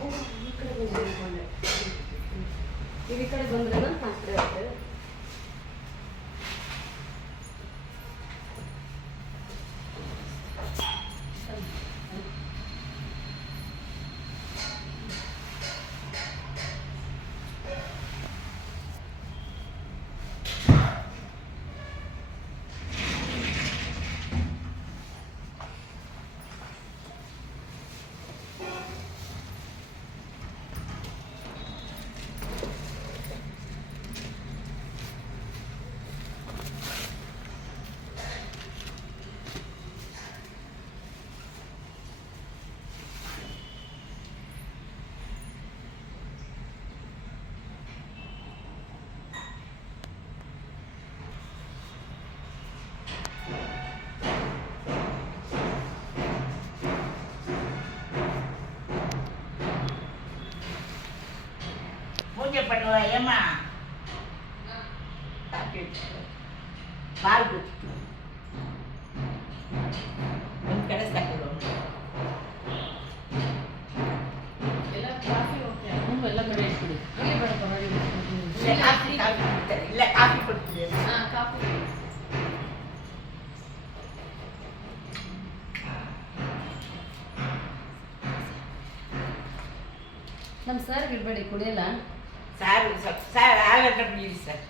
ಈ ಕಡೆ ಬಂದು ಅನ್ಕೊಂಡೆ. ಈ ಕಡೆ ಬಂದ್ರೆ ಆ ಕಡೆ ಆಯ್ತು. பூஜை பண்ணுவா ஏமா பால் குடிச்சிட்டு ಒಂದು ಕಡೆ ಸಾಕಿದ್ರು ಎಲ್ಲ ಕಾಫಿ ಓಕೆ ಎಲ್ಲ ಕಡೆ ಇಟ್ಬಿಡಿ. ಹಂಗೆ ಬೇಡ ಪರವಾಗಿಲ್ಲ. ಇಲ್ಲ ಕಾಫಿ ಕೊಡ್ತೀವಿ. ಹಾಂ ಕಾಫಿ. ನಮ್ಮ ಸರ್ ಇರಬೇಡಿ ಕುಡಿಯಲ್ಲ. ಸಾರು ಸ್ವಲ್ಪ ಸಾರು ಹಾಲನ್ನ ಬೀರಿ ಸರ್.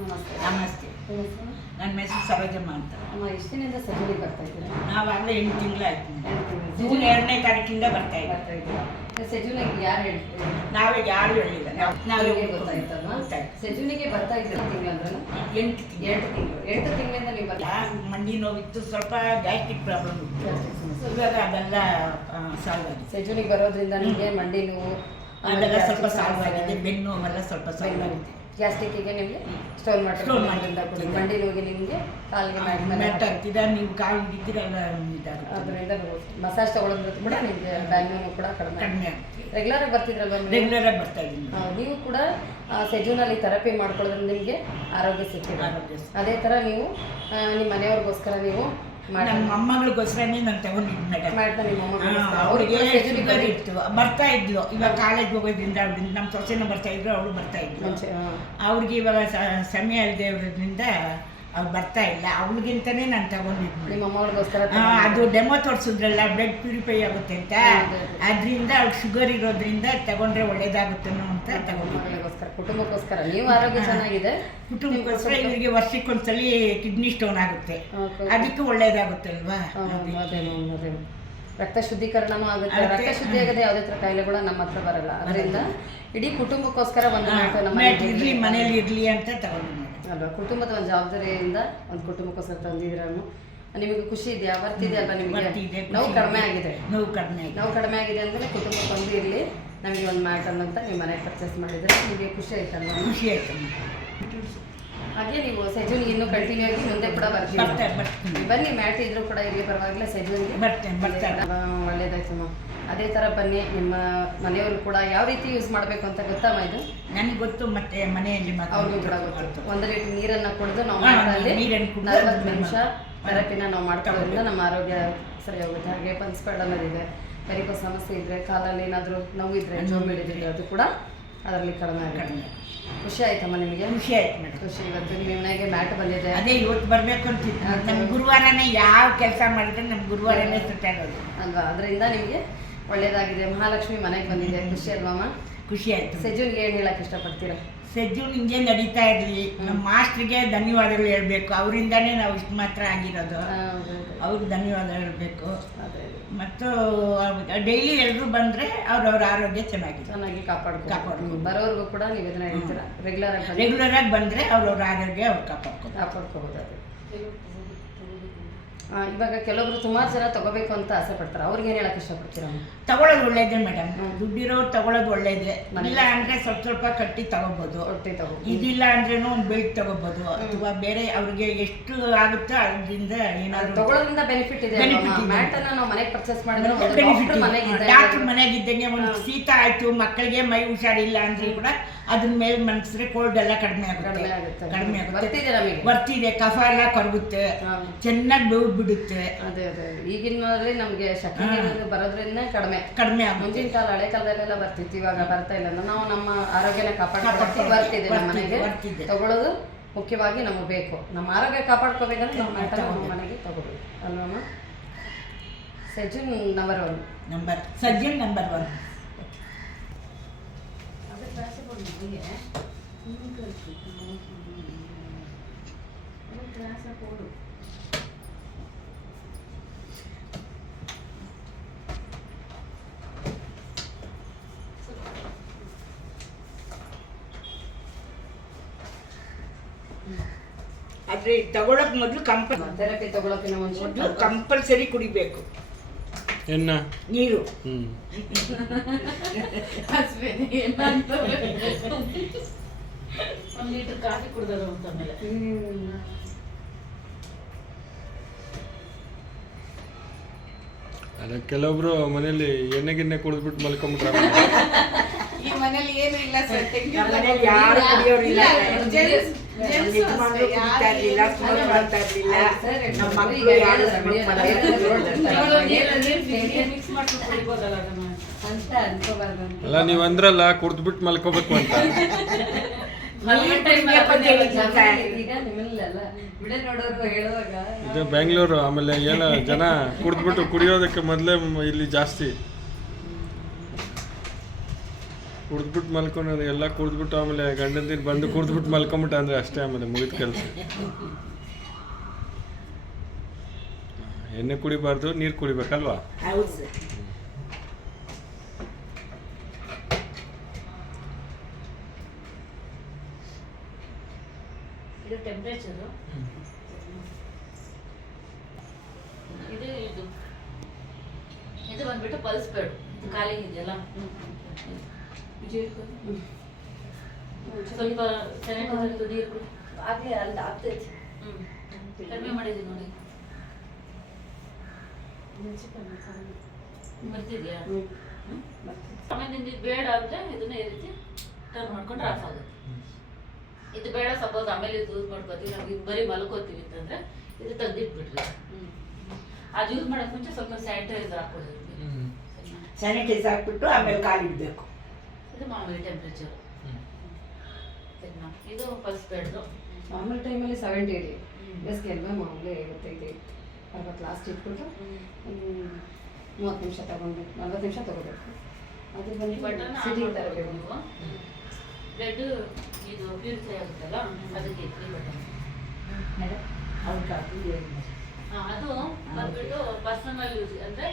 ನಮಸ್ತೆ. ನಮಸ್ತೆ. ನನ್ನ ಹೆಸರು ಸರೋಜಮ್ಮ ಅಂತ. ಅಮ್ಮ ಎಷ್ಟು ದಿನದಿಂದ ಸಜುಲಿ ಬರ್ತಾ ಇದ್ದೀರಾ? ನಾವಾಗಲೇ 8 ತಿಂಗಳಾಯ್ತು. 2 ತಿಂಗಳು. ಜೂನ್ 2ನೇ ತಾರೀಕಿಂದ ಬರ್ತಾ ಇದ್ದೀವಿ. ಬರ್ತಾ ಇದ್ದೀರಾ? ಸೆಜುನಿಗೆ ಯಾರು ಹೇಳ್ತೀವಿ? ನಾವೇ ಯಾರು ಹೇಳಿಲ್ಲ. ನಾವೇ ಗೊತ್ತಾಯ್ತಲ್ವಾ? ಸೆಜುನಿಗೆ ಬರ್ತಾ ಇದ್ದೀರಾ ತಿಂಗಳಂದ್ರೆ 8 ತಿಂಗಳು. 2 ತಿಂಗಳು. 2 ತಿಂಗಳಿಂದ ನೀವು ಬರ್ತಾ ಮಂಡಿ ನೋವಿತ್ತು, ಸ್ವಲ್ಪ ಗ್ಯಾಸ್ಟ್ರಿಕ್ ಪ್ರಾಬ್ಲಮ್ ಇತ್ತು. ಇವಾಗ ಅದೆಲ್ಲ ಸಾಲ್ವ್ ಆಗಿದೆ. ಸೆಜುನಿಗೆ ಬರೋದ್ರಿಂದ ನಿಮಗೆ ಮಂಡಿ ನೋವು ಅದೆಲ್ಲ ಸ್ವಲ್ಪ ಸಾಲ್ವ್ ಆಗಿದೆ. ಬೆನ್ನು ನೋವೆಲ್ಲ ಸ್ವಲ್ಪ ಸಾಲ್ವ್ ಆಗಿದೆ. ಗ್ಯಾಸ್ಟ್ರಿಕ್ಕಿಗೆ ನಿಮಗೆ ಸ್ಟೋನ್ ಮಾಡೋದ್ರಿಂದ ಮಂಡಿ ನೋವಿಗೆ ನಿಮಗೆ ಕಾಲಿಗೆ ಮ್ಯಾಟ್ ಆಗ್ತಿದೆ. ನೀವು ಕಾಲು ಹಿಡಿತೀರಲ್ಲ ಇದಾಗುತ್ತೆ. ಅದರಿಂದ ಮಸಾಜ್ ತಗೊಳ್ಳೋದ್ರ ಕೂಡ ನಿಮಗೆ ಬ್ಯಾಕ್ ನೋವು ಕೂಡ ಕಡಿಮೆ ಆಗ್ತದೆ. ರೆಗ್ಯುಲರ್ ಆಗಿ ಬರ್ತಿದ್ರಲ್ವ ನೀವು? ರೆಗ್ಯುಲರ್ ಆಗಿ ಬರ್ತಾ ಇದ್ದೀನಿ. ನೀವು ಕೂಡ ಸೆಜುನಲ್ಲಿ ಥೆರಪಿ ಮಾಡ್ಕೊಳ್ಳೋದ್ರಿಂದ ನಿಮಗೆ ಆರೋಗ್ಯ ಸಿಕ್ಕಿದೆ. ಅದೇ ಥರ ನೀವು ನಿಮ್ಮ ಮನೆಯವ್ರಿಗೋಸ್ಕರ ನೀವು ನಮ್ಮ ಮೊಮ್ಮಗಳಿಗೋಸ್ಕರನೇ ನಾನು ತಗೊಂಡಿದ್ದು ಮೇಡಮ್. ಮಾಡ್ತಾ ನಿಮ್ಮ ಅವರಿಗೆ ಶುಗರ್ ಇತ್ತು, ಬರ್ತಾ ಇದ್ಲು. ಇವಾಗ ಕಾಲೇಜ್ ಹೋಗೋದ್ರಿಂದ ಅವ್ರಿಂದ ನಮ್ಮ ಸೊಸೆನೂ ಬರ್ತಾ ಇದ್ರು, ಅವಳು ಬರ್ತಾ ಇದ್ಲು. ಅವ್ರಿಗೆ ಇವಾಗ ಸಮಯ ಇಲ್ಲದೆ ಇರೋದ್ರಿಂದ ಅವ್ರು ಬರ್ತಾ ಇಲ್ಲ. ಅವ್ಳಿಗಿಂತನೇ ನಾನು ತಗೊಂಡಿದ್ದು. ನಿಮ್ಮ ಅಮ್ಮಗಳಿಗೋಸ್ಕರ ಅದು ಡೆಮೋ ತೋರಿಸಿದ್ರಲ್ಲ, ಬ್ಲಡ್ ಪ್ಯೂರಿಫೈ ಆಗುತ್ತೆ ಅಂತ, ಅದರಿಂದ ಅವ್ಳು ಶುಗರ್ ಇರೋದ್ರಿಂದ ತಗೊಂಡ್ರೆ ಒಳ್ಳೇದಾಗುತ್ತೇನೋ ಅಂತ ಮಗಳಿಗೋಸ್ಕರ, ಕುಟುಂಬಕ್ಕೋಸ್ಕರ. ನೀವು ಆರೋಗ್ಯ ಚೆನ್ನಾಗಿದೆ. ಕುಟುಂಬಕ್ಕೋಸ್ಕರ ಇವರಿಗೆ ವರ್ಷಕ್ಕೊಂದ್ಸಲಿ ಕಿಡ್ನಿ ಸ್ಟೋನ್ ಆಗುತ್ತೆ, ಅದಕ್ಕೆ ಒಳ್ಳೇದಾಗುತ್ತೆ ಅಲ್ವಾ? ರಕ್ತ ಶುದ್ಧೀಕರಣನೂ ಆಗುತ್ತೆ. ರಕ್ತ ಶುದ್ಧಿ ಆಗದೆ ಯಾವುದೇ ಥರ ಕಾಯಿಲೆ ಕೂಡ ನಮ್ಮ ಹತ್ರ ಬರಲ್ಲ. ಅದರಿಂದ ಇಡೀ ಕುಟುಂಬಕ್ಕೋಸ್ಕರ ಒಂದು ಮ್ಯಾಟ್ ನಮ್ಮ ಇರ್ಲಿ ಮನೇಲಿ ಇರ್ಲಿ ಅಂತ ತಗೊಂಡು ಅಲ್ವಾ, ಕುಟುಂಬದ ಒಂದು ಜವಾಬ್ದಾರಿಯಿಂದ ಒಂದು ಕುಟುಂಬಕ್ಕೋಸ್ಕರ ತಂದಿದ್ದೀರನು. ನಿಮಗೆ ಖುಷಿ ಇದೆಯಾ? ಬರ್ತಿದೆಯಾ ಅಲ್ವಾ? ನಿಮಗೆ ನೋವು ಕಡಿಮೆ ಆಗಿದೆ, ನೋವು ಕಡಿಮೆ ಆಗಿದೆ ಅಂದರೆ ಕುಟುಂಬಕ್ಕೆ ಒಂದು ಇರಲಿ, ನಮಗೆ ಒಂದು ಮ್ಯಾಟ್ ಅನ್ನಂತ ನೀವು ಮನೆಗೆ ಪರ್ಚೇಸ್ ಮಾಡಿದರೆ ನಿಮಗೆ ಖುಷಿ ಆಯ್ತಲ್ವ? ಖುಷಿ ಆಯ್ತು. ಹಾಗೆ ನೀವು ಸೆಜೂನ್ಗೆ ಇನ್ನೂ ಕಂಟಿನ್ಯೂ ಆಗಿ ಮುಂದೆ ಕೂಡ ಬರ್ತೀವಿ. ಬನ್ನಿ, ಮ್ಯಾಟ್ ಇದ್ರೂ ಕೂಡ ಇರಲಿ ಪರವಾಗಿಲ್ಲ, ಸೆಜೂನ್ಗೆ ಒಳ್ಳೇದಾಯ್ತಮ್ಮ. ಅದೇ ಥರ ಬನ್ನಿ, ನಿಮ್ಮ ಮನೆಯವರು ಕೂಡ ಯಾವ ರೀತಿ ಯೂಸ್ ಮಾಡಬೇಕು ಅಂತ ಗೊತ್ತಮ್ಮ? ಇದು ನನಗೆ ಗೊತ್ತು, ಮತ್ತೆ ಮನೆಯಲ್ಲಿ ಅವ್ರಿಗೂ ಕೂಡ ಗೊತ್ತು. 1 ಲೀಟರ್ ನೀರನ್ನು ಕುಡಿದು ನಾವು ಮ್ಯಾಟಲ್ಲಿ 40 ನಿಮಿಷ ಥೆರಪಿನ ನಾವು ಮಾಡ್ಕೊಳ್ಳೋದ್ರಿಂದ ನಮ್ಮ ಆರೋಗ್ಯ ಸರಿ ಹೋಗುತ್ತೆ. ಹಾಗೆ ಪನ್ಸ್ಪೆಡ್ ಅನ್ನೋದಿದೆ, ವೆರಿಕೋಸ್ ಸಮಸ್ಯೆ ಇದ್ದರೆ, ಕಾಲಲ್ಲಿ ಏನಾದರೂ ನೋವು ಇದ್ದರೆ, ಜೋಮಿಡಿದ್ರೆ ಅದು ಕೂಡ ಅದರಲ್ಲಿ ಕಡಿಮೆ ಆಗುತ್ತೆ. ಖುಷಿ ಆಯ್ತಮ್ಮ ನಿಮಗೆ? ಖುಷಿ ಆಯ್ತು ಮೇಡಮ್. ಖುಷಿ. ಇವತ್ತು ನಿಮ್ಮ ಮನೆಗೆ ಮ್ಯಾಟ್ ಬಂದಿದೆ. ಅದೇ ಇವತ್ತು ಬರಬೇಕು ಅಂತಿತ್ತು. ನಮ್ಮ ಗುರುವಾರನೇ ಯಾವ ಕೆಲಸ ಮಾಡಿದ್ರೆ ನಮ್ಮ ಗುರುವಾರನೇ ಸುಟ್ಟಾಗೋದು ಅಲ್ವಾ? ಅದರಿಂದ ನಿಮಗೆ ಒಳ್ಳೇದಾಗಿದೆ. ಮಹಾಲಕ್ಷ್ಮಿ ಮನೆಗೆ ಬಂದಿದೆ, ಖುಷಿ ಅಲ್ವಮ್ಮ? ಖುಷಿ ಆಯ್ತು. ಸೆಜೂನ್ಗೆ ಏನು ಹೇಳಕ್ಕೆ ಇಷ್ಟಪಡ್ತೀರಾ? ಸೆಜೂನ್ ಹಿಂಗೆ ನಡೀತಾ ಇರಲಿ. ನಮ್ಮ ಮಾಸ್ಟ್ರಿಗೆ ಧನ್ಯವಾದಗಳು ಹೇಳ್ಬೇಕು, ಅವರಿಂದಾನೇ ನಾವು ಇಷ್ಟು ಮಾತ್ರ ಆಗಿರೋದು. ಅವ್ರಿಗೆ ಧನ್ಯವಾದ ಹೇಳಬೇಕು. ಮತ್ತು ಡೈಲಿ ಎಲ್ಲರೂ ಬಂದರೆ ಅವ್ರವ್ರ ಆರೋಗ್ಯ ಚೆನ್ನಾಗಿ ಕಾಪಾಡ್ಕೊಂಡು ಬರೋರ್ಗೂ ಕೂಡ ನೀವು ಇದನ್ನ ಹೇಳ್ತೀರಾ? ರೆಗ್ಯುಲರ್ ಆಗಿ ಬಂದರೆ ಅವ್ರವ್ರ ಆರೋಗ್ಯ ಅವ್ರು ಕಾಪಾಡ್ಕೋಬೋದು. ಇವಾಗ ಕೆಲವೊಬ್ರು ಸುಮಾರು ಜನ ತಗೋಬೇಕು ಅಂತ ಆಸೆ ಪಡ್ತಾರೆ, ಅವ್ರಿಗೆ ಏನು ಹೇಳಕ್ಕೆ ಇಷ್ಟಪಡ್ತೀರಾ? ತಗೊಳ್ಳೋದು ಒಳ್ಳೇದೇ ಮೇಡಮ್. ದುಡ್ಡಿರೋರು ತಗೊಳ್ಳೋದು ಒಳ್ಳೇದೇ. ಇಲ್ಲ ಅಂದರೆ ಸ್ವಲ್ಪ ಕಟ್ಟಿ ತಗೋಬೋದು. ಇದಿಲ್ಲ ಅಂದ್ರೇನು ಒಂದು ಬೆಲ್ಟ್ ತಗೋಬೋದು, ಅಥವಾ ಬೇರೆ ಅವ್ರಿಗೆ ಎಷ್ಟು ಆಗುತ್ತೋ ಅದರಿಂದ ಏನಾದ್ರು ತಗೊಳ್ಳೋದ್ರಿಂದ ಬೆನಿಫಿಟ್ ಇದೆ. ನಾವು ಮನೆಗೆ ಪರ್ಚೇಸ್ ಮಾಡಿದ್ರೆ ಡಾಕ್ಟರ್ ಮನೆಗಿದ್ದಂಗೆ ಒಂದು ಶೀತ ಆಯ್ತು, ಮಕ್ಕಳಿಗೆ ಮೈ ಹುಷಾರಿಲ್ಲ ಅಂದ್ರೆ ಕೂಡ ಅದ್ರ ಮೇಲೆ ಮನಸ್ರೆ ಕೋಲ್ಡ್ ಎಲ್ಲ ಕಡಿಮೆ ಆಗುತ್ತೆ. ಬರ್ತಿದೆ, ಕಫ ಎಲ್ಲ ಕರಗುತ್ತೆ, ಚೆನ್ನಾಗಿ ಬೇವು ಬಿಡುತ್ತೆ. ಅದೇ ಈಗಿನಲ್ಲಿ ನಮ್ಗೆ ಶಕ್ತಿ ಬರೋದ್ರಿಂದ ಕಡಿಮೆ ಮುಂದಿನ ಕಾಲ ಹಳೆ ಕಾಲದಲ್ಲೆಲ್ಲ ಬರ್ತಿತ್ತು, ಇವಾಗ ಬರ್ತಾ ಇಲ್ಲ. ನಾವು ನಮ್ಮ ಆರೋಗ್ಯನ ಕಾಪಾಡ್ಕೊಳಕ್ಕೆ ಬರ್ತಿದೆ. ನಮ್ಮ ಮನೆಗೆ ತಗೊಳ್ಳೋದು ಮುಖ್ಯವಾಗಿ ನಮಗೆ ಬೇಕು. ನಮ್ಮ ಆರೋಗ್ಯ ಕಾಪಾಡ್ಕೋಬೇಕಂದ್ರೆ ನಮ್ಮ ಮನೆಗೆ ತಗೋಬೇಕು ಅಲ್ವಮ್ಮ? ಸೆಜೂನ್ ನಂಬರ್ 1. ಆದ್ರೆ ತಗೊಳಕ್ ಮೊದಲು ಥೆರಪಿ ತಗೊಳಕ್ಕಿಂತ ಮುಂಚೆ ಕಂಪಲ್ಸರಿ ಕುಡಿಬೇಕು ನೀರು. 1 ಲೀಟರ್ ಕಾಫಿ ಕುಡಿದ್ರು ಅಂತ ಮೇಲೆ ಅಲ್ಲ, ಕೆಲವೊಬ್ರು ಮನೇಲಿ ಎಣ್ಣೆ ಕುಡಿದ್ಬಿಟ್ಟು ಮಲ್ಕೊಂಡ್ಬಿಟ್ರೆ ಈ ಮನೇಲಿ ಏನು ಇಲ್ಲ ಸರ್. ಯಾರು ಕುಡಿಯೋರಿಲ್ಲ. ಅಲ್ಲ, ನೀವ್ ಅಂದ್ರಲ್ಲ ಕುಡ್ದ್ಬಿಟ್ಟು ಮಲ್ಕೋಬೇಕು ಅಂತ. ಇದು ಬೆಂಗಳೂರು. ಆಮೇಲೆ ಏನೋ ಜನ ಕುಡ್ದ್ಬಿಟ್ಟು ಕುಡಿಯೋದಕ್ಕೆ ಮೊದಲೇ ಇಲ್ಲಿ ಜಾಸ್ತಿ ಕುಡ್ದ್ಬಿಟ್ಟು ಮಲ್ಕೊಳೋದು. ಎಲ್ಲ ಕುಡ್ದ್ಬಿಟ್ಟು ಆಮೇಲೆ ಗಂಡಂದಿರು ಬಂದು ಕುಡ್ದ್ಬಿಟ್ಟು ಮಲ್ಕೊಂಬಿಟ್ಟು ಅಂದ್ರೆ ಅಷ್ಟೇ, ಆಮೇಲೆ ಮುಗಿದ ಕೆಲಸ. ಎಣ್ಣೆ ಕುಡಿಬಾರ್ದು, ನೀರು ಕುಡಿಬೇಕಲ್ವಾ? ಇದು ಟೆಂಪರೇಚರು, ಇದು ಬಂದ್ಬಿಟ್ಟು ಪಲ್ಸ್ ಬೇಡ ಕಾಲಿಂಗ್ ಇದೆಯಲ್ಲ, ಸ್ವಲ್ಪ ನೀರು ಆಗಲೇ ಅಲ್ಲಿ ಆಗ್ತೈತಿ. ಕಡಿಮೆ ಮಾಡಿದ್ದೀನಿ ನೋಡಿ, ಬರ್ತಿದ್ಯಾ? ಆಮೇಲೆ ನಿಂದು ಬೇಡ ಅಂದರೆ ಇದನ್ನ ಈ ರೀತಿ ಟರ್ನ್ ಮಾಡ್ಕೊಂಡ್ರೆ ಆಫ್ ಆಗುತ್ತೆ. ಇದು ಬೇಡ, ಸಪೋಸ್ ಆಮೇಲೆ ಇದು ಯೂಸ್ ಮಾಡ್ಕೋತೀವಿ, ನಾವು ಇದು ಬರೀ ಮಲ್ಕೋತೀವಿ ಅಂತಂದರೆ ಇದು ತೆಗ್ದಿಟ್ಬಿಟ್ರಿ. ಅದು ಯೂಸ್ ಮಾಡೋಕೆ ಮುಂಚೆ ಸ್ವಲ್ಪ ಸ್ಯಾನಿಟೈಸರ್ ಹಾಕೋದು. ಸ್ಯಾನಿಟೈಸರ್ ಹಾಕ್ಬಿಟ್ಟು ಆಮೇಲೆ ಕಾಲಿಡಬೇಕು. ಇದು ಮಾಮೂಲಿ ಟೆಂಪ್ರೇಚರ್. ಇದು ಪಲ್ಸ್ ಬೇಡ್ದು. ಮಾಮೂಲಿ ಟೈಮಲ್ಲಿ 70 ಇದೆ, ಬೇಸಿಗೆ ಅಲ್ವಾ ಮಾಮೂಲಿ 75 40 ಲಾಸ್ಟ್ ಇಟ್ಬಿಟ್ಟು 30 ನಿಮಿಷ ತಗೊಂಡು 40 ನಿಮಿಷ ತಗೋಬೇಕು. ಅದು ಬಂದು ಬಟನ್ ಸಿಟಿಂಗ್ ತರಬೇಕು ನೀವು. ಬ್ಲಡ್ ಇದು ಪ್ಯೂರಿಫೈ ಆಗುತ್ತಲ್ಲ, ಅದಕ್ಕೆ ಈ ಬಟನ್. ಅದು ಅದು ಬಂದ್ಬಿಟ್ಟು ಪರ್ಸನಲ್ ಯೂಸ್ ಅಂದರೆ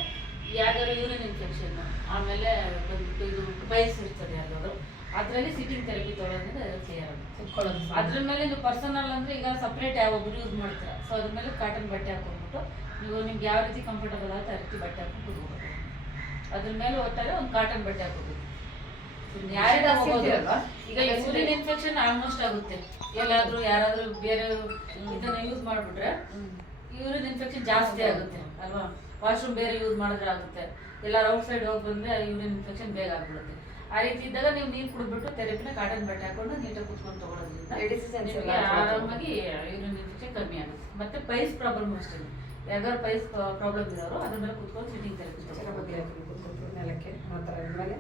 ಯಾವ್ದಾದ್ರು ಯೂರಿನ್ ಇನ್ಫೆಕ್ಷನ್, ಆಮೇಲೆ ಬಂದ್ಬಿಟ್ಟು ಇದು ಪೈಲ್ಸ್ ಇರ್ತದೆ ಯಾವ್ದಾದ್ರು, ಅದರಲ್ಲಿ ಸಿಟ್ಟಿಂಗ್ ಥೆರಪಿ ತೊಗೊಳೋದ್ರಿಂದ ಅದು ಕ್ಲಿಯರ್ ಆಗುತ್ತೆ. ಅದ್ರ ಮೇಲೆ ನೀವು ಪರ್ಸನಲ್ ಅಂದರೆ ಈಗ ಸಪ್ರೇಟ್ ಯಾವೊಬ್ರು ಯೂಸ್ ಮಾಡ್ತೀರಾ, ಸೊ ಅದ್ರ ಮೇಲೆ ಕಾಟನ್ ಬಟ್ಟೆ ಹಾಕೊಂಡ್ಬಿಟ್ಟು ನೀವು ನಿಮ್ಗೆ ಯಾವ ರೀತಿ ಕಂಫರ್ಟಬಲ್ ಆಗುತ್ತೆ ಆ ರೀತಿ ಬಟ್ಟೆ ಹಾಕೊಂಡು ಹೋಗ್ಬೋದು. ಅದ್ರ ಮೇಲೆ ಒಟ್ಟಾರೆ ಒಂದು ಕಾಟನ್ ಬಟ್ಟೆ ಹಾಕೋಬೇಕು. ಯಾರ್ಯಾರು ಹೋಗೋದು ಈಗ ಯೂರಿನ್ ಇನ್ಫೆಕ್ಷನ್ ಆಲ್ಮೋಸ್ಟ್ ಆಗುತ್ತೆ, ಎಲ್ಲಾದ್ರೂ ಯಾರಾದ್ರೂ ಬೇರೆ ಇದನ್ನ ಯೂಸ್ ಮಾಡ್ಬಿಟ್ರೆ ಯೂರಿನ್ ಇನ್ಫೆಕ್ಷನ್ ಜಾಸ್ತಿ ಆಗುತ್ತೆ ಅಲ್ವಾ. ವಾಶ್ರೂಮ್ ಬೇರೆ ಯೂಸ್ ಮಾಡಿದ್ರೆ ಆಗುತ್ತೆ, ಎಲ್ಲಾರು ಔಟ್ ಸೈಡ್ ಹೋಗಿ ಬಂದ್ರೆ ಯೂರಿನ್ ಇನ್ಫೆಕ್ಷನ್ ಬೇಗ ಆಗ್ಬಿಡುತ್ತೆ. ಆ ರೀತಿ ಇದ್ದಾಗ ನೀವು ನೀರು ಕುಡಿದ್ಬಿಟ್ಟು ಥೆರಪಿನ ಕಾಟನ್ ಬಟ್ಟೆ ಹಾಕೊಂಡು ನೀಟಾಗಿ ಕುತ್ಕೊಂಡು ತಗೊಳ್ಳೋದ್ರಿಂದ ನಿಮಗೆ ಆರಾಮಾಗಿ ಯೂರಿನ್ ಇನ್ಫೆಕ್ಷನ್ ಕಮ್ಮಿ ಆಗುತ್ತೆ. ಮತ್ತೆ ಪೈಲ್ಸ್ ಪ್ರಾಬ್ಲಮ್ ಅಷ್ಟೇ, ಯಾವ್ದಾದ್ರು ಪೈಲ್ಸ್ ಪ್ರಾಬ್ಲಮ್ ಇರೋರು ಅದ್ರ ಮೇಲೆ ಕುತ್ಕೊಂಡು ಸಿಟ್ಟಿಂಗ್ ಥೆರಪಿ ನೆಲಕ್ಕೆ ಆ ಥರ ಮೇಲೆ